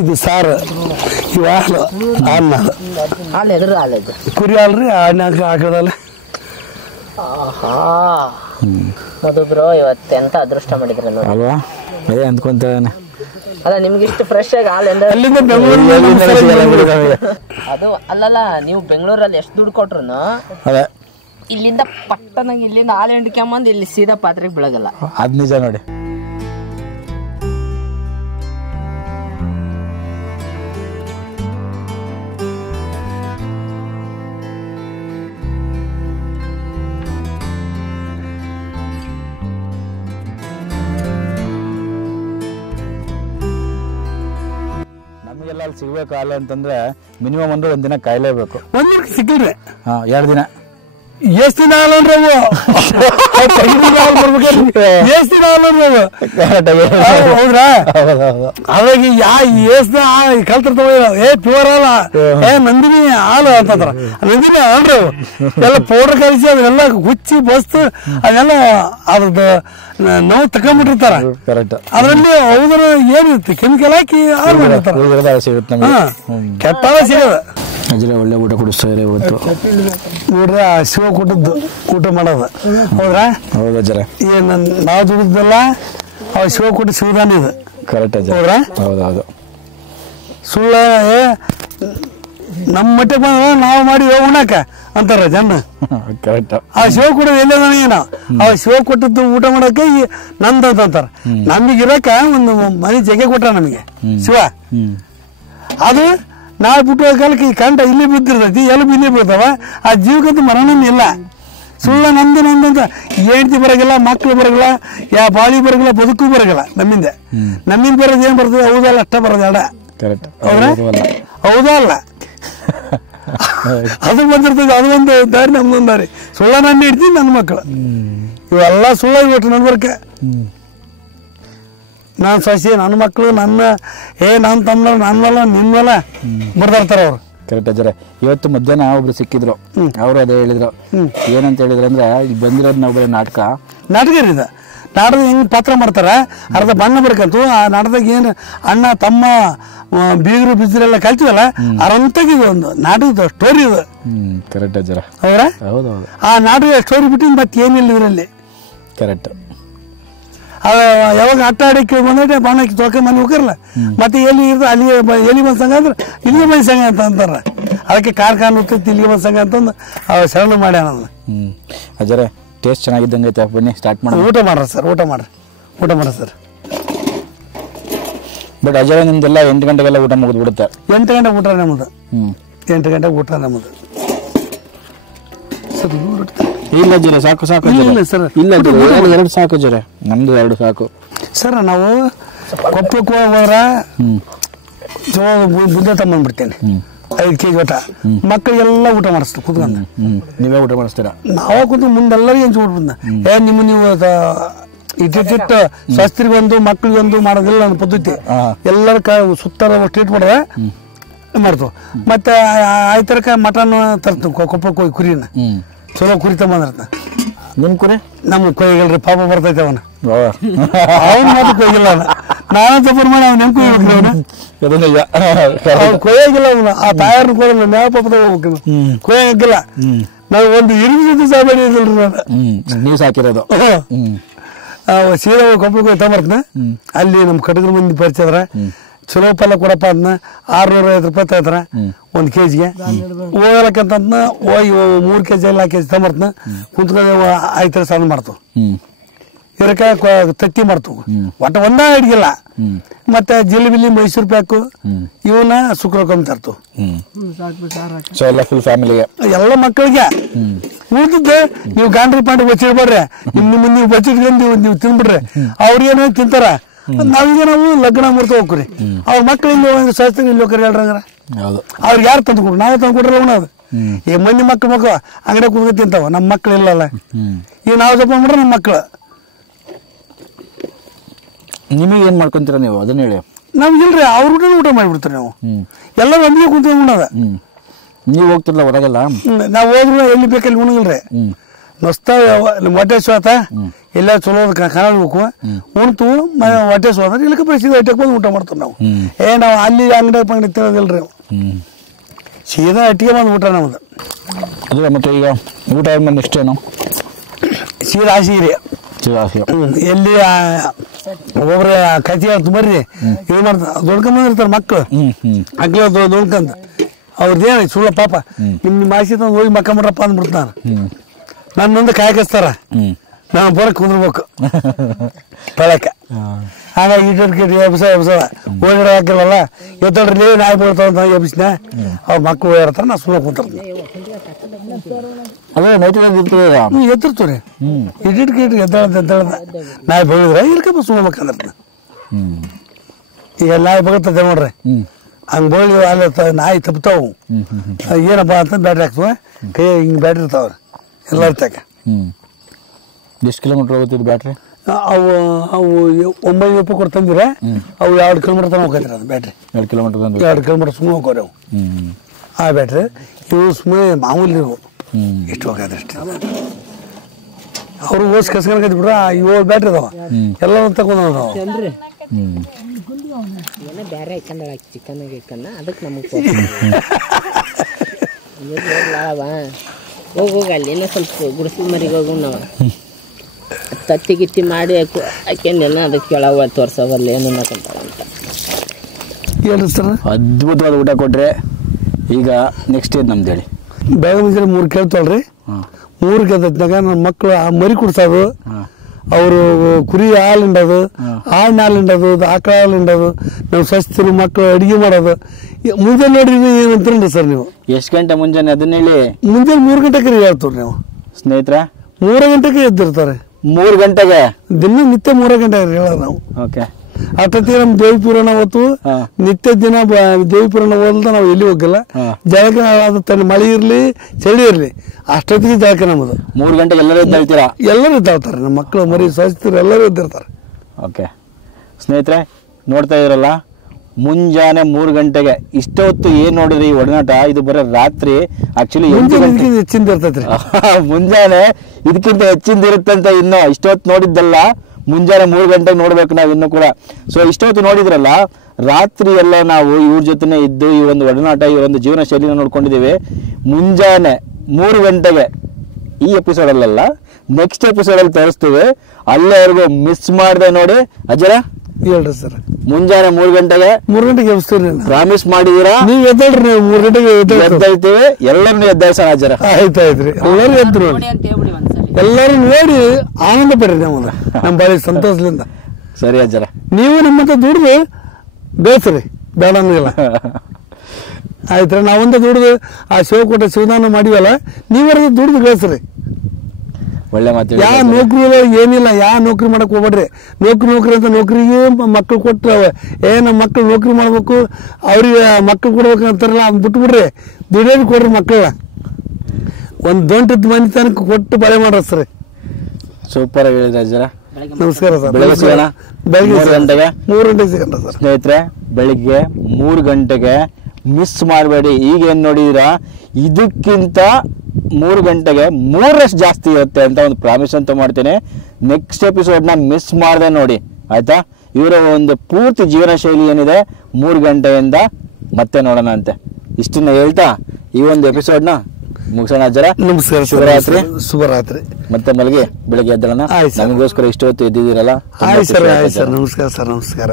ಇದು ಸಾರು, ಇವು ಹಾಲು ಅನ್ನ, ಹಾಲು ಎದ್ರ ಹಾಲು ಕುರಿ ಹಾಲ್ರಿ ಅನ್ನ ಹಾಕೋದಲ್ಲ. ಮಧು ಬ್ರೋ ಇವತ್ತು ಎಂತ ಅದೃಷ್ಟ ಮಾಡಿದ್ರೆ ನೋಡಿ ಅಲ್ವಾ? ಅದೇ ಅಂದ್ಕೊಂತಾನೆ. ಅಲ್ಲ ನಿಮ್ಗೆ ಇಷ್ಟು ಫ್ರೆಶ್ ಆಗಿ ಹಾಲು ಅಲ್ಲಿಂದ ಅದು ಅಲ್ಲಲ್ಲ, ನೀವು ಬೆಂಗಳೂರಲ್ಲಿ ಎಷ್ಟು ದುಡ್ಡು ಕೊಟ್ರು ಅದೇ ಇಲ್ಲಿಂದ ಪಟ್ಟನಾಗ ಇಲ್ಲಿಂದ ಹಾಲು ಹಿಂಡ್ಕೊಂಬಂದು ಇಲ್ಲಿ ಸೀದಾ ಪಾತ್ರೆಗೆ ಬೆಳಗಲ್ಲ. ಅದ್ ನಿಜ ನೋಡಿ. ನಮಗೆಲ್ಲ ಅಲ್ಲಿ ಸಿಗ್ಬೇಕು ಹಾಲು ಅಂತಂದ್ರೆ ಮಿನಿಮಮ್ ಅಂದ್ರೆ ಒಂದಿನ ಕಾಯಲೇಬೇಕು. ಒಂದಿನ ಸಿಕ್ಕಿಲ್ರಿ 2 ದಿನ. ಎಷ್ಟು ದಿನ ಹಾಲನ್ರಿ ಅವು ಎಷ್ಟು ದಿನ ಹಾಲನ್ರಿ ಅವು ಹೌದ್ರಾ? ಅವಾಗ ಎಷ್ಟ ಕಲ್ತಿರ್ತಾವ ಪ್ಯೂರ್ ಹಾಲ ನಂದಿನಿ ಹಾಲು ಅಂತಂದ್ರ ನಂದಿನಿ ಅಲ್ರಿ ಅವು ಎಲ್ಲ ಪೌಡರ್ ಕಲಿಸಿ ಅದನ್ನೆಲ್ಲ ಹುಚ್ಚಿ ಬಸ್ತು ಅದೆಲ್ಲ ಅದ್ರದ್ದು ನಾವು ತಕೊಂಡ್ಬಿಟ್ಟಿರ್ತಾರ. ಅದ್ರಲ್ಲಿ ಹೌದ್ರ ಏನಿರುತ್ತೆ ಕೆಮಿಕಲ್ ಹಾಕಿ ಹಾಲು ಮಾಡಿರ್ತಾರ. ಕೆಟ್ಟ ಹಾಲ ಸಿಗೋದು. ಒಳ್ಳೆ ಊಟ ಕೊಡಿಸ್ತಾರೆ ಇವತ್ತು ನೋಡ್ರಿ. ಆ ಶಿವ ಕೊಟ್ಟದ್ದು ಊಟ ಮಾಡೋದು ಹೌದ್ರಾ? ಹೌದಾ ಜರ? ಏನ್ ನಾವು ದುಡಿದಲ್ಲ ಅವ ಶಿವ ಕೊಟ್ಟು ಶಿವದಾನ ಇದು ಕರೆಕ್ಟ್ ಹೌದ್ರಾ? ಹೌದೌದು. ಸುಳ್ಳ ನಮ್ಮ ಮಟ್ಟೆ ಬಂದ ನಾವು ಮಾಡಿ ಉಣ್ಣಾಕ ಅಂತಾರ ಜನ. ಕರೆಕ್ಟ್. ಆ ಶಿವ ಕೊಡೋದು ಎಲ್ಲ ನನಗೇನ ಅವ ಶಿವ ಕೊಟ್ಟದ್ದು ಊಟ ಮಾಡಕ್ಕೆ ನಂದು ಅಂತಾರ. ನಮಗೆ ಇರಕ ಒಂದು ಮನೆ ಜಗೆ ಕೊಟ್ಟ ನಮಗೆ ಶಿವ. ಅದು ನಾವು ಬಿಟ್ಟು ಕಾಲಕ್ಕೆ ಈ ಕಂಠ ಇಲ್ಲಿ ಬಿದ್ದಿರ್ತೈತಿ, ಎಲ್ಲಿ ಇಲ್ಲಿ ಬೀಳ್ತಾವ. ಆ ಜೀವಕ್ಕಂತೂ ಮರಣನೇ ಇಲ್ಲ. ಸುಳ್ಳ ನಂದು ನಂದಂತ ಹೆಂಡತಿ ಬರಗಿಲ್ಲ, ಮಕ್ಳು ಬರಗಿಲ್ಲ, ಯಾವ ಬಾಳಿ ಬರಗಿಲ್ಲ, ಬದುಕು ಬರಗಿಲ್ಲ. ನಮ್ಮಿಂದ ಬರೋದು ಏನ್ ಬರ್ತದೆ? ಹೌದಲ್ಲ ಅಷ್ಟ ಬರೋದು ಎಡ ಹೌದಾ ಅಲ್ಲ ಅದು ಬಂದಿರ್ತದೆ. ಅದು ಒಂದು ದಾರಿ ನಮ್ದೊಂದು ದಾರಿ. ಸುಳ್ಳ ನನ್ನ ಹಿಡ್ತೀನಿ ನನ್ನ ಮಕ್ಕಳು ಇವೆಲ್ಲ ಸುಳ್ಳ ಇವತ್ತು ನಡ್ಬರ್ಕ. ನಾನು ಸೊಸೆ ನನ್ನ ಮಕ್ಕಳು ನನ್ನ ನನ್ನ ತಮ್ಮ ನನ್ನಲ್ಲ ನಿನ್ನಲ್ಲ ಬರ್ದಾಡ್ತಾರ ಅವ್ರು. ಕರೆಕ್ಟ್ ಅಜ್ಜರೆ. ಇವತ್ತು ಮಧ್ಯಾಹ್ನ ಒಬ್ರು ಸಿಕ್ಕಿದ್ರು, ಅವರು ಅದೇ ಹೇಳಿದ್ರು. ಏನಂತ ಹೇಳಿದ್ರು ಅಂದ್ರೆ ಇಲ್ಲಿ ಬಂದಿರೋದು ನಾವು ಬರೀ ನಾಟಕ ಇದೆ. ನಾಟಕದ ಹೆಂಗ್ ಪಾತ್ರ ಮಾಡ್ತಾರ, ಅರ್ಧ ಬಣ್ಣ ಬರ್ಕಂತು. ಆ ನಾಟಕದಾಗ ಏನು ಅಣ್ಣ ತಮ್ಮ ಬೀಗರು ಬಿಸಿರೆಲ್ಲ ಕಲ್ತೀವಲ್ಲ ಅರಂತಾಗ ಇದು ಒಂದು ನಾಟಕದ ಸ್ಟೋರಿ ಇದು. ಕರೆಕ್ಟ್ ಅಜ್ಜರ. ಹೌದಾ? ಹೌದೌದು. ಆ ನಾಟಕ ಸ್ಟೋರಿ ಬಿಟ್ಟು ಮತ್ತೆ ಏನಿಲ್ಲ ಇದರಲ್ಲಿ. ಕರೆಕ್ಟ್. ಯಾವಾಗ ಆಟ ಆಡಕ್ಕೆ ಬಂದ್ರೆ ಬಾಣ ತೊಳ್ಕ ಮನೆ ಹೋಗಿರಲ್ಲ, ಮತ್ತೆ ಎಲ್ಲಿ ಇರ್ತದೆ ಅಲ್ಲಿ ಎಲ್ಲಿ ಬಂದ ಸಂಘ ಅಂದ್ರೆ ಇಲ್ಲಿಗೆ ಬಂದ ಸಂಘ ಅಂತ ಅಂತಾರ. ಅದಕ್ಕೆ ಕಾರ್ಖಾನೆ ಹೋಗ್ತೈತಿ ಇಲ್ಲಿಗೆ ಬಂದ ಸಂಘ ಅಂತಂದು ಶರಣ ಮಾಡ್ಯಾನ. ಅಜ್ಜರೆ ಟೇಸ್ಟ್ ಚೆನ್ನಾಗಿದ್ದಂಗೆ ಐತೆ, ಬನ್ನಿ ಸ್ಟಾರ್ಟ್ ಮಾಡಿ. ಊಟ ಮಾಡ್ರಿ ಸರ್, ಊಟ ಮಾಡ್ರಿ ಸರ್. ಬಟ್ ಅಜ್ಜರೆ ನಿಮ್ದೆಲ್ಲ 8 ಗಂಟೆಗೆಲ್ಲ ಊಟ ಮುಗಿದು ಬಿಡುತ್ತೆ. 8 ಗಂಟೆ ಊಟ ನಮ್ಮದು. 8 ಗಂಟೆಗೆ ಊಟ ನಮ್ಮದು. ಇಲ್ಲ ಜರ ಸಾಕು ಸಾಕು. ಇಲ್ಲ ಸರ್, ಇಲ್ಲ 2 ಸಾಕು ಜರ, ನಮ್ದು 2 ಸಾಕು ಸರ್. ನಾವು ಕೊಪ್ಪಕ್ಕೆ ಹೋಗೋರ ಬುದ್ಧ ತಗೊಂಡ್ಬಿಡ್ತೇನೆ 5 kg ಊಟ. ಮಕ್ಕಳಿಗೆಲ್ಲ ಊಟ ಮಾಡಿಸ್ತು ಕುತ್ಕೊಂಡು. ನೀವೇ ಊಟ ಮಾಡಿಸ್ತೀರಾ? ನಾವ ಕುಂತು ಮುಂದೆಲ್ಲರಿಗೂ ಹಂಚ್ಬಿಟ್ಟು ಬಂದ ನೀವು ಇಟ್ಟಿಟ್ಟು ಶಾಸ್ತ್ರಿ ಬಂದು ಮಕ್ಳಿಗೊಂದು ಮಾಡೋದಿಲ್ಲ ನನ್ನ ಪದ್ಧತಿ. ಎಲ್ಲರ ಸುತ್ತಾರ ಟ್ರೀಟ್ ಮಾಡಿದ್ರೆ ಮಾಡ್ತು. ಮತ್ತೆ ಆಯ್ತರಕ ಮಟನ್ ತರ್ತು ಕೊಪ್ಪಕ್ಕೆ ಹೋಗಿ ಕುರಿನ ಚಲೋ ಕುರಿ ತಗೊಂಬಂದಿರ್ತ. ನಿಮ್ ಕುರಿ ನಮ್ ಕೊಯ್ಯಲ್ರಿ, ಪಾಪ ಬರ್ತೈತೆ ಅವನ ಮಾತು ಕೊಯ್ಗಿಲ್ಲ. ನಾನ ತಪ್ಪರ್ ಮಾಡಿ ಅವ್ನ ಹೆಂಗ್ ಕೊಯ್ಯಾಗಿಲ್ಲ ಅವನು. ಆ ತಾಯಾರನ್ನ ಕೊಯ್ಯಲ್ಲ, ನ್ಯಾಯ ಪಾಪದಾಗ ಹೋಗ್ಬೇಕು, ಕೊಯ್ಯಾಗಿಲ್ಲ. ನಾವು ಒಂದು ಜೊತೆ ಸಾಬೇಡಿ ಇದಿಲ್ರಿ ನಾನು. ನೀವು ಸಾಕಿರೋದು ಸೀದಾ ಕೊಪ್ಪಕ್ಕೆ ಹೋಗಿ ತಗೊಂಬರ್ತನ. ಅಲ್ಲಿ ನಮ್ ಕಟಗರ ಮಂದಿ ಪರಿಚಯ ಅದ್ರ ಚಲೋ ಪಲ್ಯ ಕೊಡಪ್ಪ ಅದನ್ನ 650 ರೂಪಾಯಿ ತಗೋತಾರ 1 kg. ಹೋಗಲಕ್ಕಂತ ಹೋಗಿ 3 kg ಎಲ್ಲ ಕೆಜಿ ತಗೊಂಬರ್ತನ. ಕುಂತ್ಕೊಂಡು ಆಯ್ತರ ಸಾಲ ಮಾಡ್ತಾವ, ಇದಕ್ಕ ತತ್ತಿ ಮಾಡ್ತಾವ. ಒಟ್ಟ ಒಂದ ಅಡ್ಗಿಲ್ಲ. ಮತ್ತೆ ಜಿಲೇಬಿಲಿ ಮೈಸೂರು ಪ್ಯಾಕು ಇವನ್ನ ಶುಕ್ರಕೊಮ್ಮೆ ತರ್ತು. ಎಲ್ಲ ಮಕ್ಕಳಿಗೆ ಉಳಿದಿದ್ದೆ ನೀವು ಗಾಂಡ್ರಿ ಪಾಂಡಿ ಬಚ್ಚಿಡ್ಬೇಡ್ರಿ. ನಿಮ್ಮ ನೀವು ಬಚ್ಚಿಟ್ಕೊಂಡು ನೀವು ತಿನ್ಬಿಡ್ರಿ. ಅವ್ರಿಗೇನೋ ತಿಂತಾರ. ನಾವೀಗ ನಾವು ಲಗ್ನ ಮುಹೂರ್ತ ಹೋಗ್ರಿ. ಅವ್ರ ಮಕ್ಕಳಿಂದ ಶಾಸ್ತ್ರ ಇಲ್ಲಿ ಹೋಗ್ರಿ ಹೇಳ್ರಂಗಾರ ಅವ್ರಿಗೆ ಯಾರು ತಂದು ಕೊಡ್ರಿ? ನಾವೇ ತಂದು ಕೊಡ್ರಿ ಅದು. ಈ ಮಂದಿ ಮಕ್ಳು ಅಂಗಡಿ ಕುಡ್ಕ ತಿಂತಾವ, ನಮ್ಮ ಮಕ್ಳು ಇಲ್ಲಲ್ಲ. ಈಗ ನಾವು ಜಪ ಮಾಡ್ರೆ ನಮ್ಮ ಮಕ್ಳು. ನಿಮಗೆ ಏನ್ ಮಾಡ್ಕೊಂತೀರ ನೀವು ಅದನ್ನ ಹೇಳಿ. ನಮ್ಗಿಲ್ರಿ, ಅವ್ರ ಊಟ ಮಾಡಿಬಿಡ್ತೀರಿ ನಾವು. ಎಲ್ಲರೂ ಒಂದಿಗೆ ಕುಂತ ಉಣ್ಣದ. ನೀವು ಹೋಗ್ತಿರಲ್ಲ ಹೊರಗೆಲ್ಲ? ನಾವು ಹೋದ್ರು ಎಲ್ಲಿ ಬೇಕಲ್ಲಿ ಉಣಗಿಲ್ರಿ. ಮಸ್ತ ಹೊಟ್ಟೆ ಸ್ವಾತ ಎಲ್ಲ ಚಲೋ ಕಾಣಬೇಕು ಉಣ್ತು ಹೊಟ್ಟೆ ಸ್ವಾತ ಇಲ್ಲಕ್ಕೆ ಸೀದಾ ಅಟ್ಟಿಗೆ ಬಂದು ಊಟ ಮಾಡ್ತೀವಿ ನಾವು. ನಾವು ಅಲ್ಲಿ ಅಂಗಡಿ ಪಂಗಡಿ ತಿನ್ನೋದಿಲ್ರಿ ನಾವು, ಸೀದಾ ಅಟ್ಟಿಗೆ ಬಂದು ಊಟ ನಮ್ದು. ಅದೇ ಮತ್ತೆ ಈಗ ಊಟ ಆದ್ಮೇಲೆ ನೆಕ್ಸ್ಟ್ ಏನು? ಸೀದಾ ಸೀರೆ ಎಲ್ಲಿ ಒಬ್ಬೊಬ್ರ ಕತಿ ಹೇಳ್ತು ಬರ್ರಿ ಇದು ಮಾಡ್ತಾರೆ ದೊಡ್ಕೊಂಬಂದಿರ್ತಾರೆ ಮಕ್ಕಳು ಅಗ್ಲ ದೊಡ್ಕಂತ ಅವ್ರದ್ದೇನ ಸುಳ್ಳ ಪಾಪ ನಿಮ್ಮ ಆಸೆ ತಂದು ಹೋಗಿ ಮಕ್ಕ ಮಾಡ್ರಪ್ಪ ಅಂದ್ಬಿಡ್ತಾನ. ನನ್ನೊಂದು ಕಾಯಕಸ್ತಾರ ನಾನು ಬರಕ್ಕೆ ಕುಂದ್ರಬೇಕು ಬೆಳಕ. ಹಾಗಾಗಿ ಇಟ್ಟು ಎಬ್ಸವ ಹೋಗಿರೋ ಹಾಕಿರಲ್ಲ ಎತ್ತಡ್ರಿ ನಾಯಿ ಬೀಳ್ತಾವ ಅಂತ ಎಬ್ಸಿನ ಅವ್ರ ಮಕ್ಕಳು ಹೋಗಿರ್ತಾರೆ ನಾ ಸುಳ್ಳ ಕುಂತಾರೆ. ಅದೇ ನೈಟ್ ಎತ್ತಿರ್ತೀವಿ ಇಟ್ಟಿಟ್ಟು ಎದ್ದಾಳದ ನಾಯಿ ಬೀಳಿದ್ರೆ ಇಲ್ಕಪ್ಪ ಸುಳ್ಬೇಕಂದ್ರೆ ಈಗ ನಾಯಿ ಬಗತ್ತದೆ ನೋಡ್ರಿ ಹಂಗೆ ಬೋಳಿ ಅಲ್ಲಿ ನಾಯಿ ತಪ್ತಾವು ಏನಪ್ಪ ಅಂತ ಬ್ಯಾಟ್ರಿ ಹಾಕ್ತವ ಕೈ ಹಿಂಗೆ ಬ್ಯಾಟ್ರಿ ಇರ್ತಾವ್ರಿ ಎಲ್ಲ ಇರ್ತಾಕ. ಎಷ್ಟು ಕಿಲೋಮೀಟ್ರ್ ಹೋಗ್ತಿದ್ದು ಬ್ಯಾಟ್ರಿ? ಅವು 900 ರೂಪಾಯಿ ಕೊಟ್ಟು ತಂದಿರ ಅವು 2 ಕಿಲೋಮೀಟರ್ ತನಕ ಹೋಗ್ತಾರೆ ಅದು ಬ್ಯಾಟ್ರಿ. 2 ಕಿಲೋಮೀಟರ್ 2 ಕಿಲೋಮೀಟರ್ ಸುಮ್ಮನೆ ಹೋಗೋರಿ ಅವು ಆ ಬ್ಯಾಟ್ರಿ. ಇವು ಸುಮ್ಮನೆ ಮಾಮೂಲಿ ಇವು ಎಷ್ಟು ಹೋಗೋದು ಅಷ್ಟೇ. ಅವ್ರು ಓಸ್ ಕಸ್ಕೊಂಡ್ ಬಿಡ್ರ 7 ಬ್ಯಾಟ್ರಿ ಅದಾವ ಎಲ್ಲ ತಗೊಂಡ್ ಏನೋ ಬೇರೆ ಹಾಕೊಂಡಾಳ ಚಿಕನ್ ಗಿಕ್ಕನ್ನ ಅದಕ್ಕೆ ನಮಗೆ ಹೋಗೋಗ ಅಲ್ಲಿ ಏನೋ ಸ್ವಲ್ಪ ಗುಡಿಸಲು ಮರಿಗೆ ಹೋಗು ನಾವು ತತ್ತಿ ಗಿತ್ತಿ ಮಾಡಿ ಹಾಕ್ಯಂದೇನ ಅದಕ್ಕೆ ಕೆಳಗೆ ತೋರ್ಸೋವಲ್ಲ ಏನು ಅನ್ನಕೊಂತಾವ ಅಂತ ಹೇಳ್ರಿ ಸರ್. ಅದ್ಭುತವಾದ ಊಟ ಕೊಟ್ರೆ ಈಗ ನೆಕ್ಸ್ಟ್ ಏನು ನಮ್ದು ಹೇಳಿ? ಬೇಗ ಮುಂಚೆ 3 ಕೇಳ್ತಾಳ್ರಿ 3 ಕೇಳ್ತೈತ್ನಾಗ ನನ್ನ ಮಕ್ಕಳು ಆ ಮರಿ ಕುಡ್ಸೋದು, ಅವರು ಕುರಿ ಹಾಲು ಹಿಂಡೋದು, ಆಡಿನ ಹಾಲು ಹಿಂಡೋದು, ಆಕಳ ಹಾಲು ಹಿಂಡೋದು, ನಾವು ಸಸ್ತಿರು ಮಕ್ಕಳು ಅಡುಗೆ ಮಾಡೋದು. ಮುಂಜಾನೆ ನೋಡ್ರಿ ಏನಂತೀರಿ ಸರ್ ನೀವು? ಎಷ್ಟು ಗಂಟೆ ಮುಂಜಾನೆ ಅದನ್ನ ಹೇಳಿ? ಮುಂಜಾನೆ 3 ಗಂಟೆಗೆ ಹೇಳ್ತೀವಿ ನೀವು ಸ್ನೇಹಿತರ. 3 ಗಂಟೆಗೆ ಎದ್ದಿರ್ತಾರೆ. 3 ಗಂಟೆಗೆ ದಿನ ನಿತ್ಯ 3 ಗಂಟೆಗೆ ಹೇಳೋದು ನಾವು. ಓಕೆ. ಅಷ್ಟೊತ್ತಿಗೆ ನಮ್ಮ ದೇವಿ ಪುರಾಣ ಹೊತ್ತು ನಿತ್ಯ ದಿನ ದೇವಿ ಪುರಾಣ ಓದಲ್ದ ನಾವು ಎಲ್ಲಿ ಹೋಗಲ್ಲ. ಜಳಕ ಅದು ತನ್ನ ಮಳೆ ಇರ್ಲಿ ಚಳಿ ಇರ್ಲಿ ಅಷ್ಟೊತ್ತಿಗೆ ಜಳಕ ನಮ್ಮದು. 3 ಗಂಟೆಗೆ ಎಲ್ಲರೂ ಎದ್ದೇಳ್ತೀರಾ? ಎಲ್ಲರೂ ಎದ್ದಾಳ್ತಾರೆ, ನಮ್ಮ ಮಕ್ಕಳು ಮರಿ ಸಸ್ತಿರು ಎಲ್ಲರೂ ಎದ್ದಿರ್ತಾರೆ. ಓಕೆ ಸ್ನೇಹಿತರೆ, ನೋಡ್ತಾ ಇದ್ರಲ್ಲ ಮುಂಜಾನೆ 3 ಗಂಟೆಗೆ ಇಷ್ಟೊತ್ತು ಏನ್ ನೋಡಿದ್ರಿ ಈ ಒಡನಾಟ? ಇದು ಬರೋ ರಾತ್ರಿ ಆಕ್ಚುಲಿ ಹೆಚ್ಚಿಂದ ಇರ್ತೈತ್ರಿ. ಮುಂಜಾನೆ ಇದಕ್ಕಿಂತ ಹೆಚ್ಚಿಂದ ಇರುತ್ತಂತ ಇನ್ನು ಇಷ್ಟೊತ್ತು ನೋಡಿದ್ದಲ್ಲ, ಮುಂಜಾನೆ 3 ಗಂಟೆಗೆ ನೋಡ್ಬೇಕು ನಾವು ಇನ್ನು ಕೂಡ. ಸೊ ಇಷ್ಟೊತ್ತು ನೋಡಿದ್ರಲ್ಲ, ರಾತ್ರಿ ಎಲ್ಲ ನಾವು ಇವ್ರ ಜೊತೆನೆ ಇದ್ದು ಈ ಒಂದು ಒಡನಾಟ ಈ ಒಂದು ಜೀವನ ಶೈಲಿನ ನೋಡ್ಕೊಂಡಿದ್ದೀವಿ. ಮುಂಜಾನೆ 3 ಗಂಟೆಗೆ ಈ ಎಪಿಸೋಡಲ್ಲ ನೆಕ್ಸ್ಟ್ ಎಪಿಸೋಡಲ್ಲಿ ತೋರಿಸ್ತೀವಿ, ಅಲ್ಲಿವರೆಗೂ ಮಿಸ್ ಮಾಡದೆ ನೋಡಿ. ಅಜರ ಹೇಳ್ರಿ ಸರ್, ಮುಂಜಾನೆ 3 ಗಂಟೆಗೆ ಎಬ್ಸ್ತೀರಿ ಪ್ರಾಮಿಸ್ ಮಾಡಿದೀರಾ? ನೀವ್ ಎದ್ದೇಳ್ರಿ, ನೀವು 3 ಗಂಟೆಗೆ ಎದ್ದೇಳ್ತೀವಿ, ಎಲ್ಲರನ್ನೂ ಎದ್ದೇಳ್ಸೋಣ ಅಜರ. ಆಯ್ತಾಯ್ತ್ರಿ, ಎಲ್ಲರೂ ಎದ್ರು ಎಲ್ಲರೂ ನೋಡಿ ಆನಂದ ಪಡ್ರಿ. ನಾವು ನಮ್ಮ ಬಾರಿ ಸಂತೋಷದಿಂದ. ಸರಿ ಅಜ್ಜರ, ನೀವು ನಿಮ್ಮಂತ ದುಡ್ದು ಬೇಸ್ರಿ ಬೇಡ ಅನ್ನೋಲ್ಲ. ಆಯ್ತ್ರಿ, ನಾವಂತ ದುಡ್ದು ಆ ಶಿವಕೋಟ ಶಿವದಾನ ಮಾಡಿವಲ್ಲ, ನೀವರೆಗೂ ದುಡ್ದು ಗಳಿಸ್ರಿ. ಒಳ್ಳೆ ಮಾತು. ಯಾವ ನೌಕರಿ ಏನಿಲ್ಲ, ಯಾವ ನೌಕರಿ ಮಾಡಕ್ ಹೋಗ್ಬೇಡ್ರಿ. ನೌಕರಿ ಅಂತ ನೌಕರಿಗೆ ಮಕ್ಕಳು ಕೊಟ್ಟು ನಮ್ಮ ಮಕ್ಕಳು ನೌಕರಿ ಮಾಡ್ಬೇಕು, ಅವ್ರಿಗೆ ಮಕ್ಕಳು ಕೊಡ್ಬೇಕು ಅಂತಾರಲ್ಲ, ಅದ್ ಬಿಟ್ಬಿಡ್ರಿ. ದುಡಿಯೋದು ಕೊಡ್ರಿ ಮಕ್ಕಳ. ಒಂದ್ ದೊಡ್ಡ ಮನೆ ತನಕ ಕೊಟ್ಟು ಬಳೆ ಮಾಡ್ರಿ. ಸೂಪರ್ ಆಗಿ ಹೇಳಿದ್ರೆ ಅಜ್ಜರ. ನಮಸ್ಕಾರ ಸರ್. ಬೆಳಗ್ಗೆ ಸಿಗೋಣ. ಬೆಳಿಗ್ಗೆ 3 ಗಂಟೆಗೆ 3 ಗಂಟೆಗೆ ಸಿಗೋಣ ಸರ್. ಸ್ನೇಹಿತರೆ, ಬೆಳಿಗ್ಗೆ 3 ಗಂಟೆಗೆ ಮಿಸ್ ಮಾಡಬೇಡಿ. ಈಗ ಏನ್ ನೋಡಿದೀರಾ, ಇದಕ್ಕಿಂತ 3 ಗಂಟೆಗೆ 3ರಷ್ಟು ಜಾಸ್ತಿ ಇರುತ್ತೆ ಅಂತ ಒಂದು ಪ್ರಾಮಿಸ್ ಅಂತ ಮಾಡ್ತೇನೆ. ನೆಕ್ಸ್ಟ್ ಎಪಿಸೋಡ್ನ ಮಿಸ್ ಮಾಡದೆ ನೋಡಿ, ಆಯ್ತಾ? ಇವರ ಒಂದು ಪೂರ್ತಿ ಜೀವನ ಶೈಲಿ ಏನಿದೆ 3 ಗಂಟೆಯಿಂದ ಮತ್ತೆ ನೋಡೋಣ ಅಂತೆ. ಇಷ್ಟನ್ನ ಹೇಳ್ತಾ ಈ ಒಂದು ಎಪಿಸೋಡ್ನ ಮುಗಿಸೋಣ ಅಜ್ಜರ. ನಮಸ್ಕಾರ, ಶುಭರಾತ್ರಿ. ಶುಭರಾತ್ರಿ. ಮತ್ತೆ ಮಲಗಿ ಬೆಳಿಗ್ಗೆ ಎದ್ದೋಣ. ನಮಗೋಸ್ಕರ ಇಷ್ಟೊತ್ತು ಎದ್ದಿದ್ದೀರಲ್ಲ. ಆಯ್ತು ಸರ್, ಆಯ್ತು ಸರ್. ನಮಸ್ಕಾರ ಸರ್, ನಮಸ್ಕಾರ.